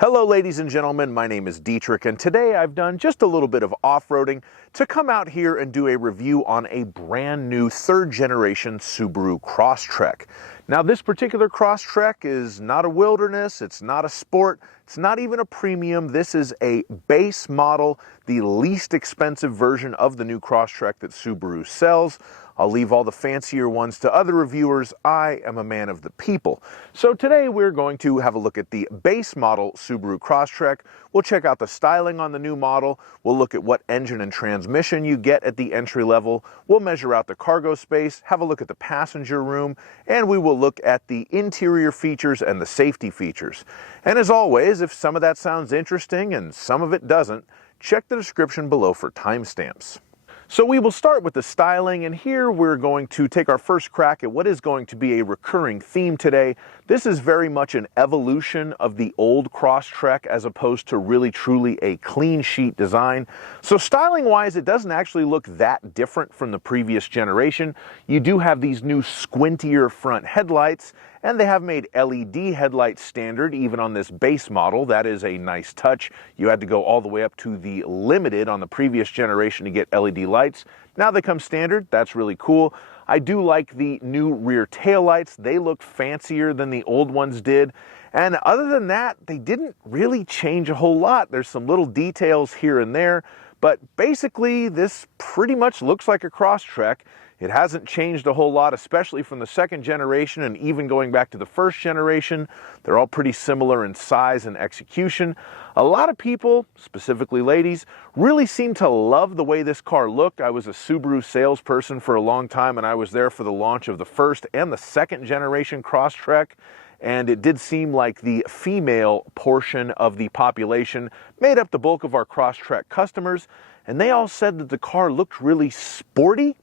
Hello ladies and gentlemen, my name is Dietrich and today I've done just a little bit of off-roading to come out here and do a review on a brand new third generation Subaru Crosstrek. Now this particular Crosstrek is not a wilderness, it's not a sport, it's not even a premium. This is a base model, the least expensive version of the new Crosstrek that Subaru sells. I'll leave all the fancier ones to other reviewers. I am a man of the people. So today we're going to have a look at the base model Subaru Crosstrek. We'll check out the styling on the new model. We'll look at what engine and transmission you get at the entry level. We'll measure out the cargo space, have a look at the passenger room, and we will look at the interior features and the safety features. And as always, if some of that sounds interesting and some of it doesn't, check the description below for timestamps. So we will start with the styling, and here we're going to take our first crack at what is going to be a recurring theme today. This is very much an evolution of the old Crosstrek as opposed to really truly a clean sheet design. So styling wise, it doesn't actually look that different from the previous generation. You do have these new squintier front headlights, and they have made LED headlights standard even on this base model. That is a nice touch. You had to go all the way up to the limited on the previous generation to get LED lights. Now they come standard. That's really cool. I do like the new rear taillights. They look fancier than the old ones did. And other than that, they didn't really change a whole lot. There's some little details here and there, but basically this pretty much looks like a Crosstrek. It hasn't changed a whole lot, especially from the second generation and even going back to the first generation. They're all pretty similar in size and execution. A lot of people, specifically ladies, really seem to love the way this car looked. I was a Subaru salesperson for a long time, and I was there for the launch of the first and the second generation Crosstrek. And it did seem like the female portion of the population made up the bulk of our Crosstrek customers, and they all said that the car looked really sporty.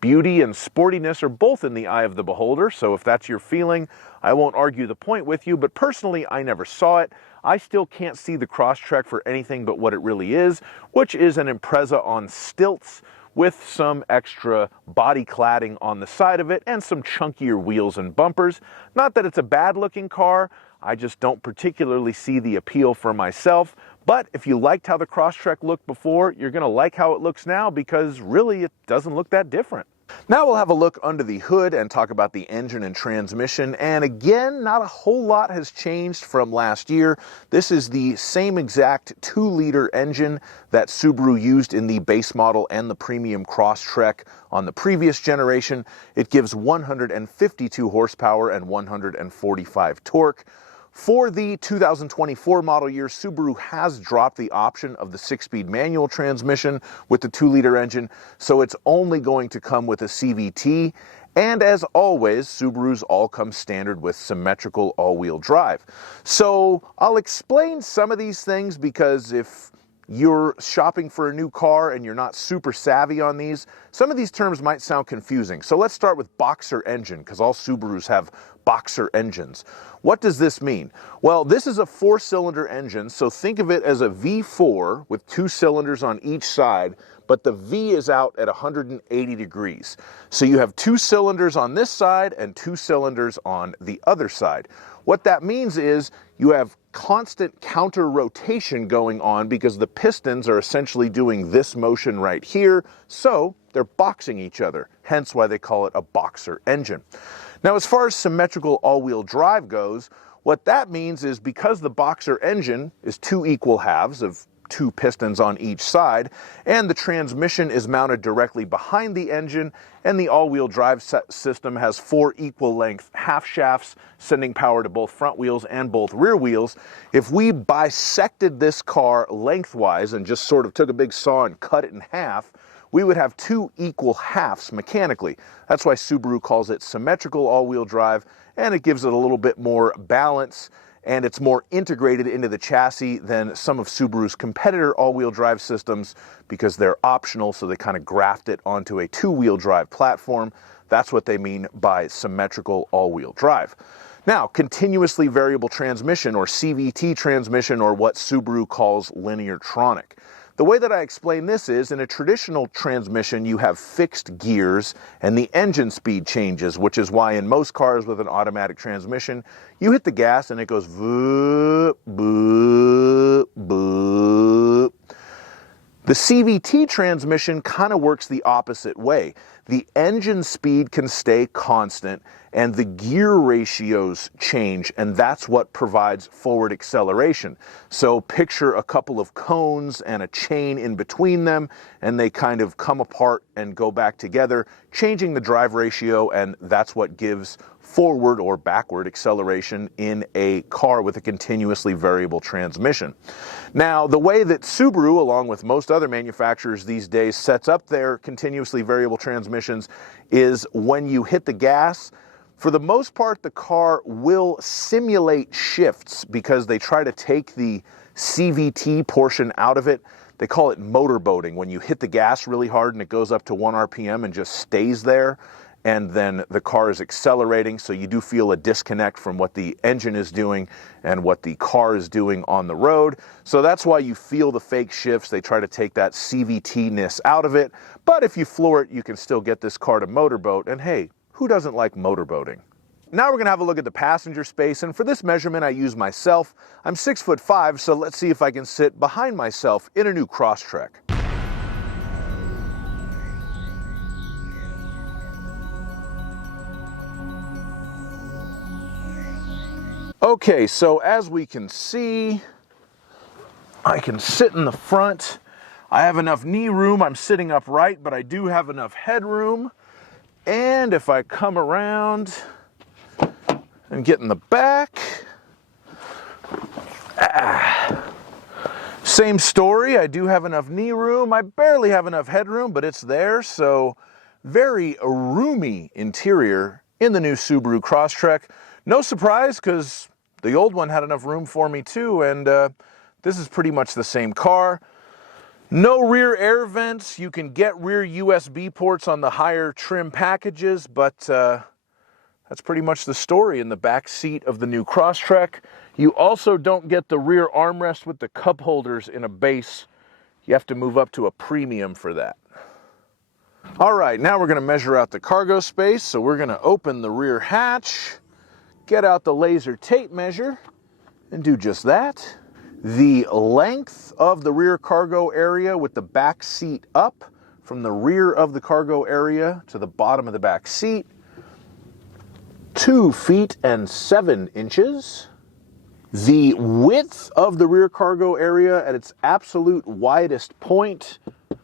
Beauty and sportiness are both in the eye of the beholder, so if that's your feeling, I won't argue the point with you, but personally, I never saw it. I still can't see the Crosstrek for anything but what it really is, which is an Impreza on stilts with some extra body cladding on the side of it and some chunkier wheels and bumpers. Not that it's a bad-looking car, I just don't particularly see the appeal for myself. But if you liked how the Crosstrek looked before, you're going to like how it looks now because really it doesn't look that different. Now we'll have a look under the hood and talk about the engine and transmission. And again, not a whole lot has changed from last year. This is the same exact 2-liter engine that Subaru used in the base model and the premium Crosstrek on the previous generation. It gives 152 horsepower and 145 torque. For the 2024 model year, Subaru has dropped the option of the 6-speed manual transmission with the 2-liter engine, so it's only going to come with a CVT. And as always, Subarus all come standard with symmetrical all-wheel drive. So I'll explain some of these things because if you're shopping for a new car and you're not super savvy on these, some of these terms might sound confusing. So let's start with boxer engine, because all Subarus have boxer engines. What does this mean? Well, this is a 4-cylinder engine, so think of it as a V4 with 2 cylinders on each side, but the V is out at 180 degrees. So you have 2 cylinders on this side and 2 cylinders on the other side. What that means is you have constant counter rotation going on because the pistons are essentially doing this motion right here, so they're boxing each other, hence why they call it a boxer engine. Now, as far as symmetrical all-wheel drive goes, what that means is because the boxer engine is 2 equal halves of 2 pistons on each side, and the transmission is mounted directly behind the engine, and the all-wheel drive system has 4 equal-length half shafts, sending power to both front wheels and both rear wheels. If we bisected this car lengthwise and just sort of took a big saw and cut it in half, we would have 2 equal halves mechanically. That's why Subaru calls it symmetrical all-wheel drive, and it gives it a little bit more balance, and it's more integrated into the chassis than some of Subaru's competitor all-wheel drive systems because they're optional, so they kind of graft it onto a 2-wheel drive platform. That's what they mean by symmetrical all-wheel drive. Now, continuously variable transmission, or CVT transmission, or what Subaru calls Lineartronic. The way that I explain this is, in a traditional transmission, you have fixed gears and the engine speed changes, which is why in most cars with an automatic transmission, you hit the gas and it goes vroom, boom, The CVT transmission kind of works the opposite way. The engine speed can stay constant and the gear ratios change, and that's what provides forward acceleration. So picture a couple of cones and a chain in between them, and they kind of come apart and go back together, changing the drive ratio, and that's what gives forward or backward acceleration in a car with a continuously variable transmission. Now, the way that Subaru, along with most other manufacturers these days, sets up their continuously variable transmissions is when you hit the gas, for the most part, the car will simulate shifts because they try to take the CVT portion out of it. They call it motorboating, when you hit the gas really hard and it goes up to 1 RPM and just stays there, and then the car is accelerating, so you do feel a disconnect from what the engine is doing and what the car is doing on the road. So that's why you feel the fake shifts. They try to take that CVT-ness out of it, but if you floor it, you can still get this car to motorboat, and hey, who doesn't like motorboating? Now we're gonna have a look at the passenger space, and for this measurement I use myself. I'm 6'5", so let's see if I can sit behind myself in a new Crosstrek. Okay, so as we can see, I can sit in the front. I have enough knee room. I'm sitting upright, but I do have enough headroom. And if I come around and get in the back, same story. I do have enough knee room. I barely have enough headroom, but it's there. So very roomy interior in the new Subaru Crosstrek. No surprise, because the old one had enough room for me too, and this is pretty much the same car. No rear air vents. You can get rear USB ports on the higher trim packages, but that's pretty much the story in the back seat of the new Crosstrek. You also don't get the rear armrest with the cup holders in a base. You have to move up to a premium for that. All right, now we're going to measure out the cargo space, so we're going to open the rear hatch, get out the laser tape measure, and do just that. The length of the rear cargo area with the back seat up from the rear of the cargo area to the bottom of the back seat, 2 feet and 7 inches. The width of the rear cargo area at its absolute widest point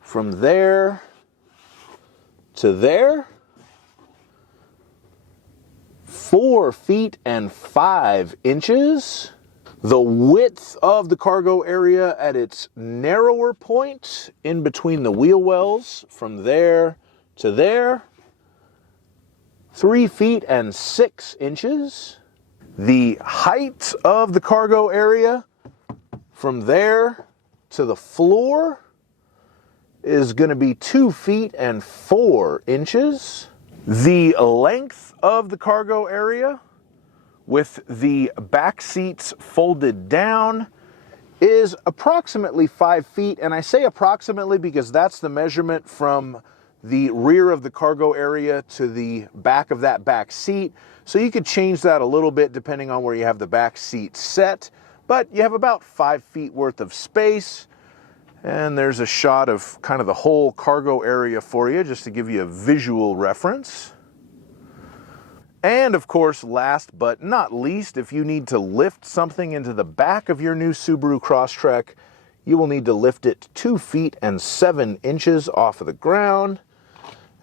from there to there, 4 feet and 5 inches. The width of the cargo area at its narrower point in between the wheel wells from there to there, 3 feet and 6 inches. The height of the cargo area from there to the floor is going to be 2 feet and 4 inches. The length of the cargo area with the back seats folded down is approximately 5 feet, and I say approximately because that's the measurement from the rear of the cargo area to the back of that back seat. So you could change that a little bit depending on where you have the back seat set, but you have about 5 feet worth of space. And there's a shot of kind of the whole cargo area for you, just to give you a visual reference. And of course, last but not least, if you need to lift something into the back of your new Subaru Crosstrek, you will need to lift it 2 feet and 7 inches off of the ground.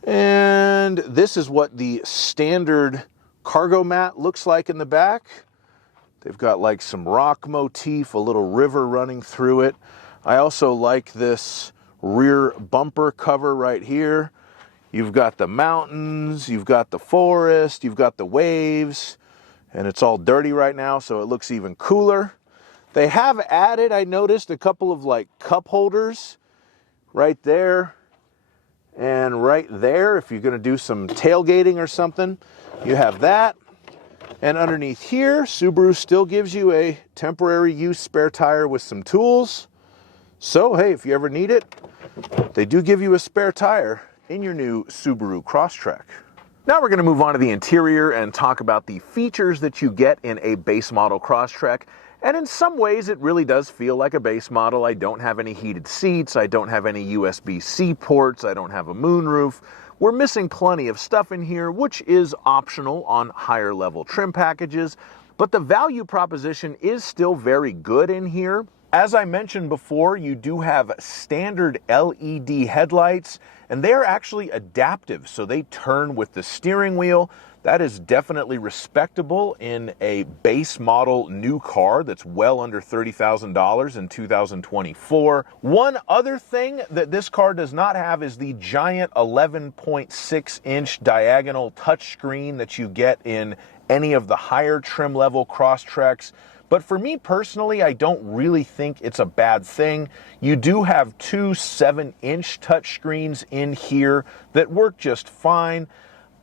And this is what the standard cargo mat looks like in the back. They've got like some rock motif, a little river running through it. I also like this rear bumper cover right here. You've got the mountains, you've got the forest, you've got the waves, and it's all dirty right now, so it looks even cooler. They have added, I noticed, a couple of like cup holders right there and right there. If you're going to do some tailgating or something, you have that. And underneath here, Subaru still gives you a temporary use spare tire with some tools. So, hey, if you ever need it, they do give you a spare tire in your new Subaru Crosstrek. Now we're going to move on to the interior and talk about the features that you get in a base model Crosstrek. And in some ways, it really does feel like a base model. I don't have any heated seats. I don't have any USB-C ports. I don't have a moonroof. We're missing plenty of stuff in here, which is optional on higher level trim packages, but the value proposition is still very good in here. As I mentioned before, you do have standard LED headlights, and they're actually adaptive, so they turn with the steering wheel. That is definitely respectable in a base model new car that's well under $30,000 in 2024. One other thing that this car does not have is the giant 11.6-inch diagonal touchscreen that you get in any of the higher trim level Crosstreks. But for me personally, I don't really think it's a bad thing. You do have two 7-inch touchscreens in here that work just fine.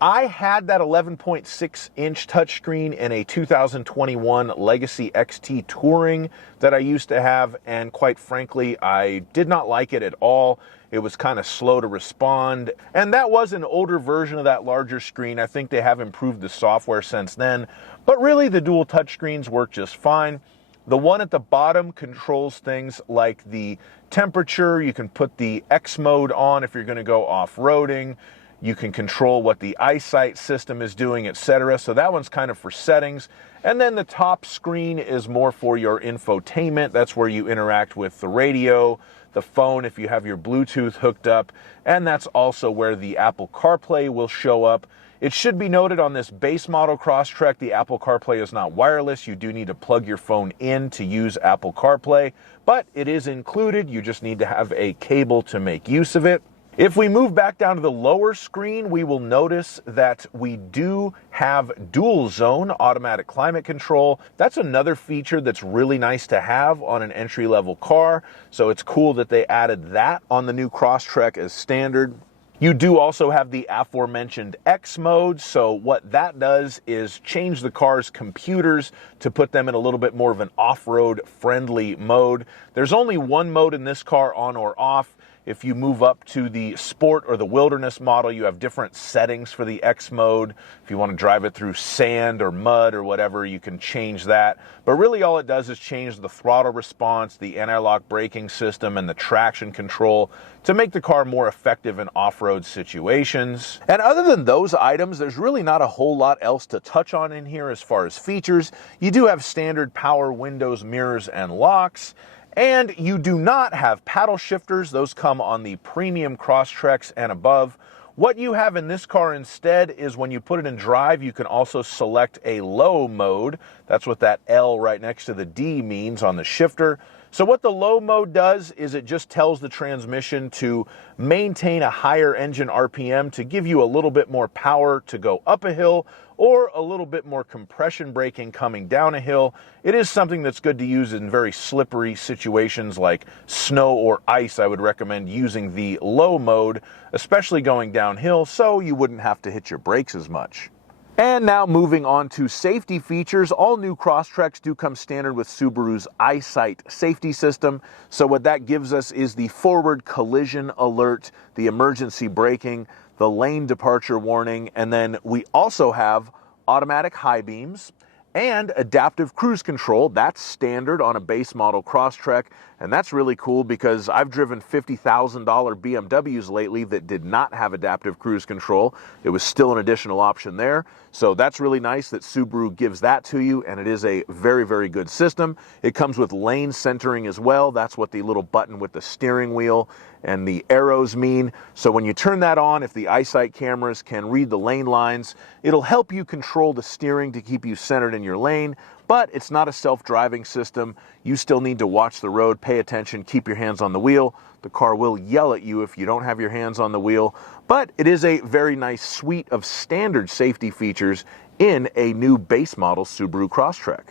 I had that 11.6-inch touchscreen in a 2021 Legacy XT Touring that I used to have, and quite frankly, I did not like it at all. It was kind of slow to respond, and that was an older version of that larger screen. I think they have improved the software since then, but really the dual touchscreens work just fine. The one at the bottom controls things like the temperature. You can put the X mode on if you're going to go off-roading. You can control what the EyeSight system is doing, etc. So that one's kind of for settings. And then the top screen is more for your infotainment. That's where you interact with the radio, the phone if you have your Bluetooth hooked up, and that's also where the Apple CarPlay will show up. It should be noted on this base model Crosstrek, the Apple CarPlay is not wireless. You do need to plug your phone in to use Apple CarPlay, but it is included. You just need to have a cable to make use of it. If we move back down to the lower screen, we will notice that we do have dual zone automatic climate control. That's another feature that's really nice to have on an entry-level car. So it's cool that they added that on the new Crosstrek as standard. You do also have the aforementioned X mode. So what that does is change the car's computers to put them in a little bit more of an off-road friendly mode. There's only one mode in this car, on or off. If you move up to the Sport or the Wilderness model, you have different settings for the X mode. If you want to drive it through sand or mud or whatever, you can change that. But really all it does is change the throttle response, the anti-lock braking system, and the traction control to make the car more effective in off-road situations. And other than those items, there's really not a whole lot else to touch on in here as far as features. You do have standard power windows, mirrors, and locks. And you do not have paddle shifters. Those come on the premium Crosstreks and above. What you have in this car instead is when you put it in drive, you can also select a low mode. That's what that L right next to the D means on the shifter. So what the low mode does is it just tells the transmission to maintain a higher engine RPM to give you a little bit more power to go up a hill, or a little bit more compression braking coming down a hill. It is something that's good to use in very slippery situations like snow or ice. I would recommend using the low mode, especially going downhill, so you wouldn't have to hit your brakes as much. And now moving on to safety features. All new Crosstreks do come standard with Subaru's EyeSight Safety System. So what that gives us is the forward collision alert, the emergency braking, the lane departure warning, and then we also have automatic high beams and adaptive cruise control. That's standard on a base model Crosstrek, and that's really cool because I've driven $50,000 BMWs lately that did not have adaptive cruise control. It was still an additional option there, so that's really nice that Subaru gives that to you, and it is a very, very good system. It comes with lane centering as well. That's what the little button with the steering wheel and the arrows mean. So when you turn that on, if the EyeSight cameras can read the lane lines, it'll help you control the steering to keep you centered in your lane, but it's not a self-driving system. You still need to watch the road, pay attention, keep your hands on the wheel. The car will yell at you if you don't have your hands on the wheel, but it is a very nice suite of standard safety features in a new base model Subaru Crosstrek.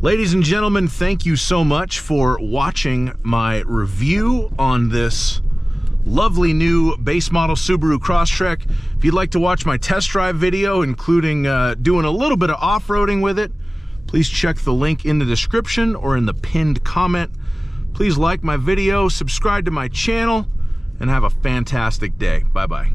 Ladies and gentlemen, thank you so much for watching my review on this lovely new base model Subaru Crosstrek. If you'd like to watch my test drive video, including doing a little bit of off-roading with it, please check the link in the description or in the pinned comment. Please like my video, subscribe to my channel, and have a fantastic day. Bye-bye.